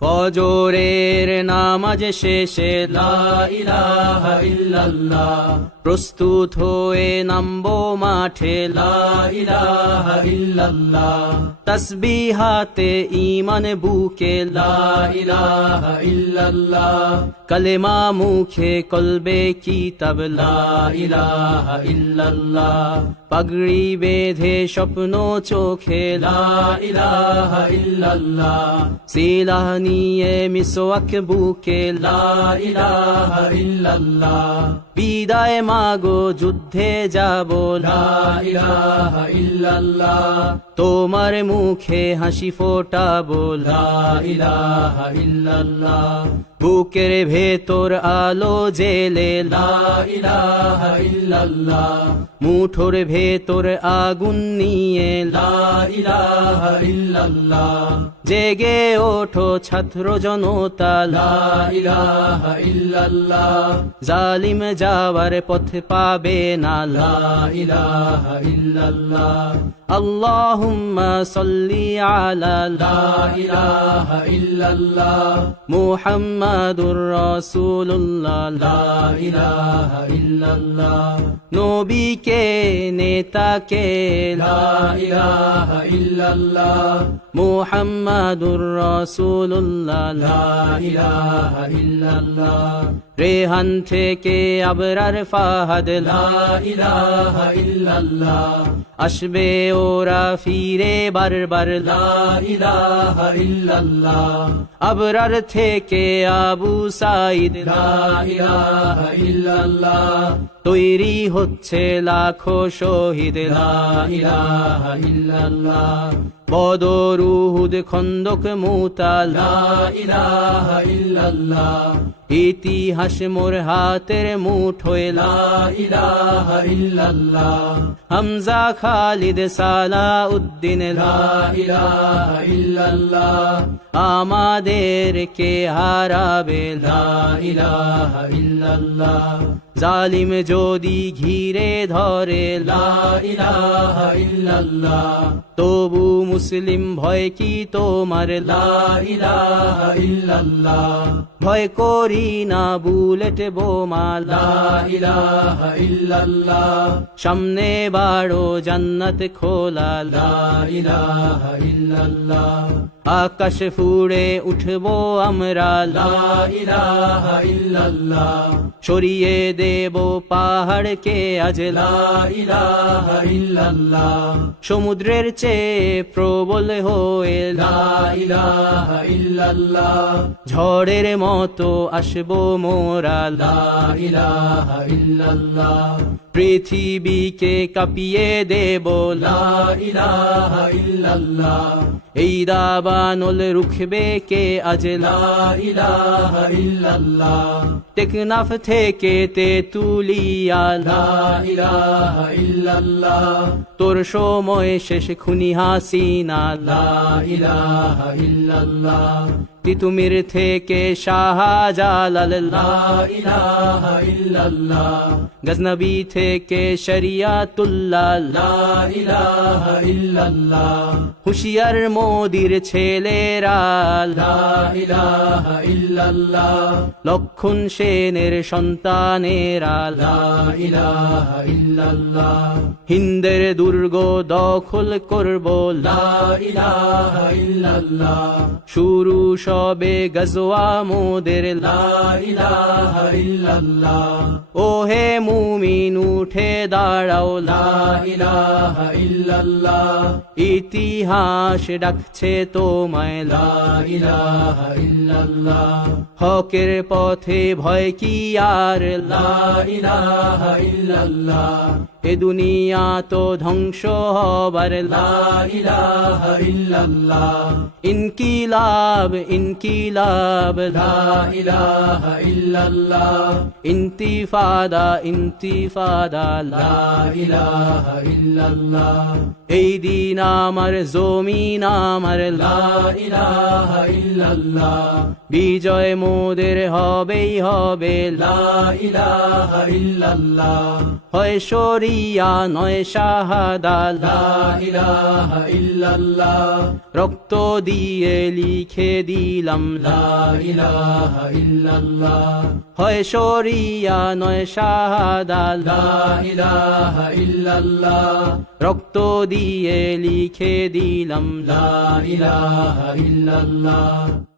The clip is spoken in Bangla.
ফজরের নামাজ শেষে লা ইলাহা ইল্লাল্লাহ, প্রস্তুত হয়ে নামবো মাঠে লা ইলাহা ইল্লাল্লাহ, তাসবিহাতে ঈমান বুকে লা ইলাহা ইল্লাল্লাহ, কালেমা মুখে কলবে কিতাব লা ইলাহা ইল্লাল্লাহ, পাগড়ি বেঁধে স্বপ্ন চোখে লা ইলাহা ইল্লাল্লাহ, সিলাহ নিয়ে মিসওয়াক বুকে লা ইলাহা ইল্লাল্লাহ, বিদায় মাগো যুদ্ধে যাব লা ইলাহা ইল্লাল্লাহ, তোমার মুখে হাসি ফোটাবো লা ইলাহা ইল্লাল্লাহ, বুকের ভেতর আলো জেলে লা ইলাহা ইল্লাল্লাহ, মুঠোর ভেতর আগুন নিয়ে লা ইলাহা ইল্লাল্লাহ, জেগে ওঠো ছাত্র জনতা লা ইলাহা ইল্লাল্লাহ, জালিম যাওয়ার পথ পাবে না লা ইলাহা ইল্লাল্লাহ, আল্লাহুম্মা সাল্লি আলা লা ইলাহা ইল্লাল্লাহ, মুহাম্মাদুর রাসূলুল্লাহ লা ইলাহা ইল্লাল্লাহ, নবীকে নেতাকে লা ইলাহা ইল্লাল্লাহ, মুহাম্মাদুর রাসূলুল্লাহ লা ইলাহা ইল্লাল্লাহ, রেহান থেকে আবরার ফাহাদ লা ইলাহা ইল্লাল্লাহ, আসবে ওরা ফিরে বারবার লা ইলাহা ইল্লাল্লাহ, আবরার থেকে আবু সাঈদ লা ইলাহা ইল্লাল্লাহ, তৈরি হচ্ছে লাখো শহীদ লা ইলাহা ইল্লাল্লাহ, বদর উহুদ খন্দক মুতা লা ইলাহা ইল্লাল্লাহ, ইতিহাস মোর হাতের মুঠোয় লা ইলাহা ইল্লাল্লাহ, হামজা খালিদ সালাউদ্দিন লা ইলাহা ইল্লাল্লাহ, আমাদেরকে হারাবে লা ইলাহা ইল্লাল্লাহ, জালিম যদি ঘিরে ধরে লা ইলাহা ইল্লাল্লাহ, তবু মুসলিম ভয় কি তোমার লা ইলাহা ইল্লাল্লাহ, ভয় করি না বুলেট বোমা লা ইলাহা ইল্লাল্লাহ, সামনে বাড়ো জান্নাত খোলা লা ইলাহা ইল্লাল্লাহ, আকাশ ফুড়ে উঠবো আমরা লা ইলাহা ইল্লাল্লাহ, সরিয়ে দেব পাহাড়কে আজ লা ইলাহা ইল্লাল্লাহ, সমুদ্রের চেয়ে প্রবল হয়ে লা ইলাহা ইল্লাল্লাহ, ঝড়ের মতো আসবো মোরা লা ইলাহা ইল্লাল্লাহ, পৃথিবীকে কাঁপিয়ে দেব লা ইলাহা ইল্লাল্লাহ, এই দাবানল রুখবে কে আজ লা ইলাহা ইল্লাল্লাহ, টেকনাফ থেকে তেতুলিয়া লা ইলাহা ইল্লাল্লাহ, তোর সময় শেষ খুনি হাসিনা লা ইলাহা ইল্লাল্লাহ, তিতুমির থেকে শাহজালাল লা ইলাহা ইল্লাল্লাহ, গজনবী থেকে শরিয়াতুল্লাহ লা ইলাহা ইল্লাল্লাহ, হুশিয়ার মোদির ছেলেরা লা ইলাহা ইল্লাল্লাহ, লক্ষণ সেনের সন্তানেরা লা ইলাহা ইল্লাল্লাহ, হিন্দের দুর্গ দখল করব লা ইলাহা ইল্লাল্লাহ, শুরু সবে গজওয়া মোদের লা ইলাহা ইল্লাল্লাহ, ওহে মুমিন উঠে দাঁড়াও লা ইলাহা ইল্লাল্লাহ, ইতিহাস ডাকছে তোমায় লা ইলাহা ইল্লাল্লাহ, হকের পথে ভয় কি আর লা ইলাহা ইল্লাল্লাহ, এ দুনিয়া তো ধ্বংস হবার লা ইলাহা ইল্লাল্লাহ, ইনকিলাব ইনকিলাব লা ইলাহা ইল্লাল্লাহ, ইন্তিফাদা ইন্তিফাদা লা ইলাহা ইল্লাল্লাহ, এই দিন আমার জমিন আমার লা ইলাহা ইল্লাল্লাহ, বিজয় মোদের হবেই হবে লা ইলাহা ইল্লাল্লাহ, হয় শরী শরিয়া নয় শাহাদা লা ইলাহা ইল্লাল্লাহ রক্ত দিয়ে লিখে দিলাম লা ইলাহা ইল্লাল্লাহ হয় শরিয়া নয় শাহাদা লা ইলাহা ইল্লাল্লাহ রক্ত দিয়ে লিখে দিলাম লা ইলাহা ইল্লাল্লাহ